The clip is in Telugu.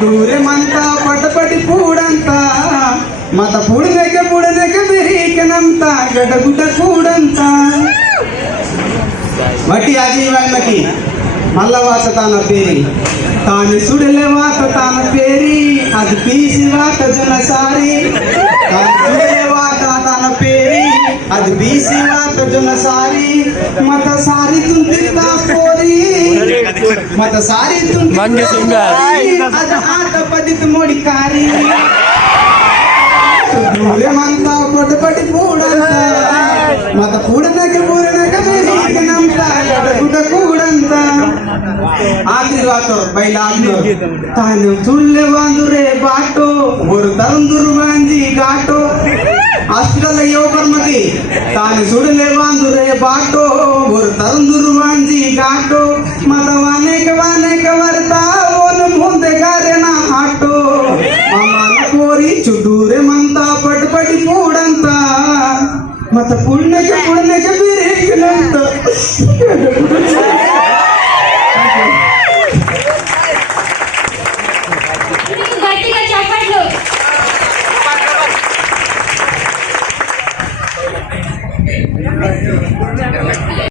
ದೂರೆ ಮಂತ ಪಟಪಟಿ ಪೂಡಂತ ಮತ ಪುಡನೆಗೆ ಬೆರೀಕನಂತ ಗಡಗುಡ ಕೂಡಂತ వటి ఆజీవాళ్ళకి మల్లవాత తాన పేరి తాను సుడలే వాత తాన పేరి అది పీసి వాత జనసారి తాను సుడలే వాత తాన పేరి అది పీసి వాత జనసారి మత సారి తుంతితా పోరి మత సారి తుంతితా అది ఆట పదిత మోడికారి దూరే మంతా పొడపటి పూడంత మత పూడనక ಬೆರೀಕನಂತ ಗಡಗುಡ ಕೂಡಂತ ಆಶೀರ್ವಾದ ಬೈಲಾಗ್ಲು ತಾನು ಸುಳ್ಳೆ ಬಾಂದುರೆ ಬಾಟೋ ஒரு தருந்துரு வாஞ்சி காட்டோ ಅಷ್ಟಲ್ಲ ಯೋಗರ್ಮಗಿ ತಾನು ಸುಡಲೆ ಬಾಂದುರೆ ಬಾಟೋ ஒரு ತರುಂದುರು ವಾಂಜಿ ಘಾಟೋ ಮತವಾನೇಕ ವರ್ತಾ ಓನು ಮುಂದೆ ಗಾರೆನ ಆಟೋ ಅಮ್ಮನ ಕೋರಿ ಚುಡೂರೆ ಮಂತ ಪಟಪಟಿ ಪೂಡಂತ ಮತ ಪುಣ್ಯಕ್ಕೆ ಬೆರೀಕನಂತ